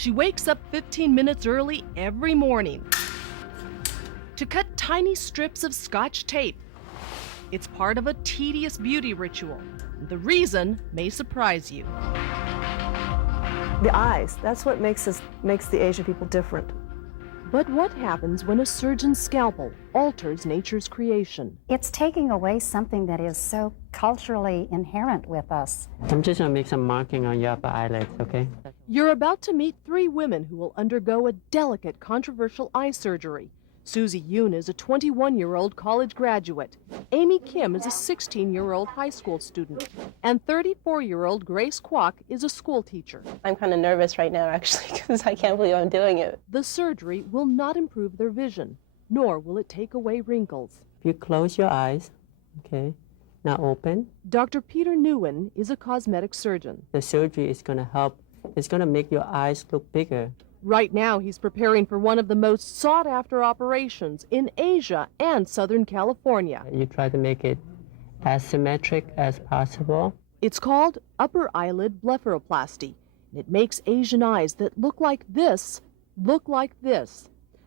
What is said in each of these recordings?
She wakes up 15 minutes early every morning to cut tiny strips of Scotch tape. It's part of a tedious beauty ritual. The reason may surprise you. The eyes, that's what makes the Asian people different. But what happens when a surgeon's scalpel alters nature's creation? It's taking away something that is so culturally inherent with us. I'm just gonna make some marking on your upper eyelids, okay? You're about to meet 3 women who will undergo a delicate, controversial eye surgery. Susie Yoon is a 21-year-old college graduate. Amy Kim is a 16-year-old high school student. And 34-year-old Grace Kwok is a school teacher. I'm kind of nervous right now, actually, because I can't believe I'm doing it. The surgery will not improve their vision, nor will it take away wrinkles. If you close your eyes, okay, now open. Dr. Peter Newen is a cosmetic surgeon. The surgery is gonna help, it's gonna make your eyes look bigger. Right now, he's preparing for one of the most sought-after operations in Asia and Southern California. You try to make it as symmetric as possible. It's called upper eyelid blepharoplasty, and it makes Asian eyes that look like this.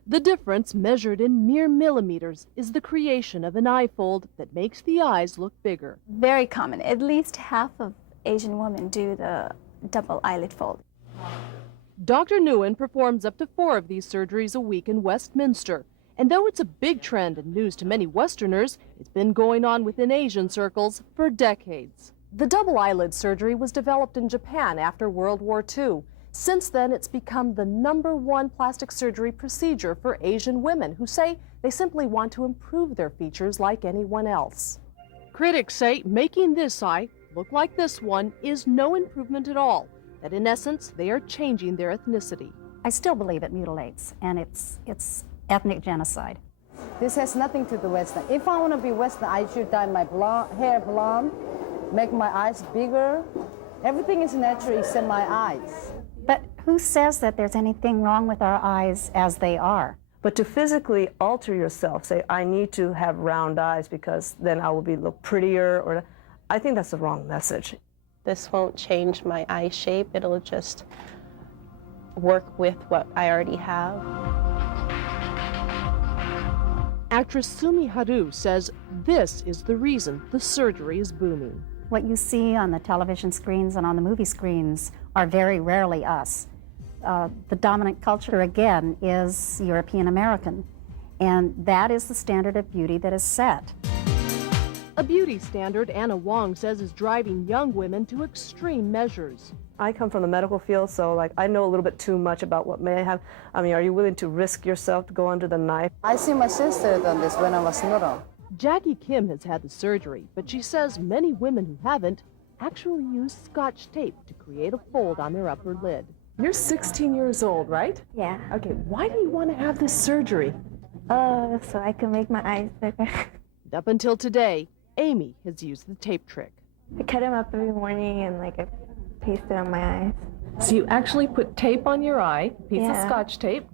The difference, measured in mere millimeters, is the creation of an eye fold that makes the eyes look bigger. Very common. At least half of Asian women do the double eyelid fold. Dr. Newen performs up to 4 of these surgeries a week in Westminster. And though it's a big trend and news to many Westerners, it's been going on within Asian circles for decades. The double eyelid surgery was developed in Japan after World War II. Since then, it's become the #1 plastic surgery procedure for Asian women who say they simply want to improve their features like anyone else. Critics say making this eye look like this one is no improvement at all. That in essence, they are changing their ethnicity. I still believe it mutilates, and it's ethnic genocide. This has nothing to do with Western. If I want to be Western, I should dye my hair blonde, make my eyes bigger. Everything is natural except my eyes. But who says that there's anything wrong with our eyes as they are? But to physically alter yourself, say, I need to have round eyes because then I will look prettier, or I think that's the wrong message. This won't change my eye shape. It'll just work with what I already have. Actress Sumi Haru says this is the reason the surgery is booming. What you see on the television screens and on the movie screens are very rarely us. The dominant culture, again, is European American, and that is the standard of beauty that is set. A beauty standard Anna Wong says is driving young women to extreme measures. I come from the medical field, so I know a little bit too much about what may have. I mean, are you willing to risk yourself to go under the knife? I see my sister done this when I was little. Jackie Kim has had the surgery, but she says many women who haven't actually use Scotch tape to create a fold on their upper lid. You're 16 years old, right? Yeah. Okay, why do you want to have this surgery? So I can make my eyes bigger. Up until today, Amy has used the tape trick. I cut them up every morning and I paste it on my eyes. So you actually put tape on your eye, a piece of Scotch tape,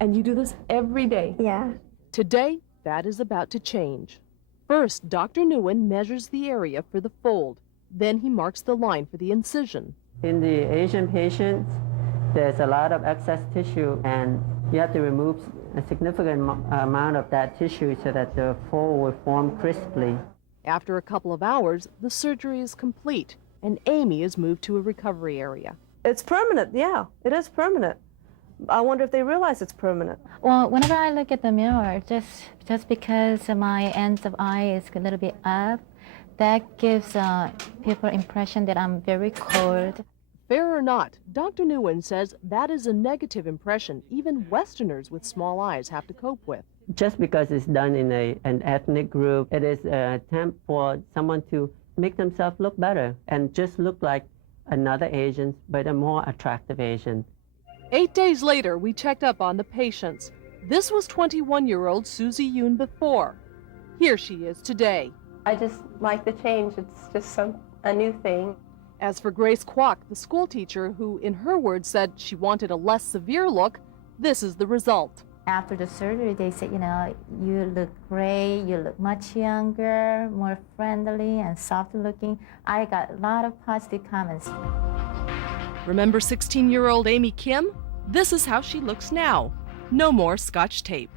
and you do this every day? Yeah. Today, that is about to change. First, Dr. Newen measures the area for the fold. Then he marks the line for the incision. In the Asian patients, there's a lot of excess tissue, and you have to remove a significant amount of that tissue so that the fold will form crisply. After a couple of hours, the surgery is complete, and Amy is moved to a recovery area. It's permanent, yeah, it is permanent. I wonder if they realize it's permanent. Well, whenever I look at the mirror, just because my ends of eye is a little bit up, that gives people impression that I'm very cold. Fair or not, Dr. Newen says that is a negative impression even Westerners with small eyes have to cope with. Just because it's done in an ethnic group, it is an attempt for someone to make themselves look better and just look like another Asian, but a more attractive Asian. 8 days later, we checked up on the patients. This was 21-year-old Susie Yoon before. Here she is today. I just like the change. It's just a new thing. As for Grace Kwok, the school teacher who, in her words, said she wanted a less severe look, this is the result. After the surgery, they said, you look great, you look much younger, more friendly and soft looking. I got a lot of positive comments. Remember 16-year-old Amy Kim? This is how she looks now. No more Scotch tape.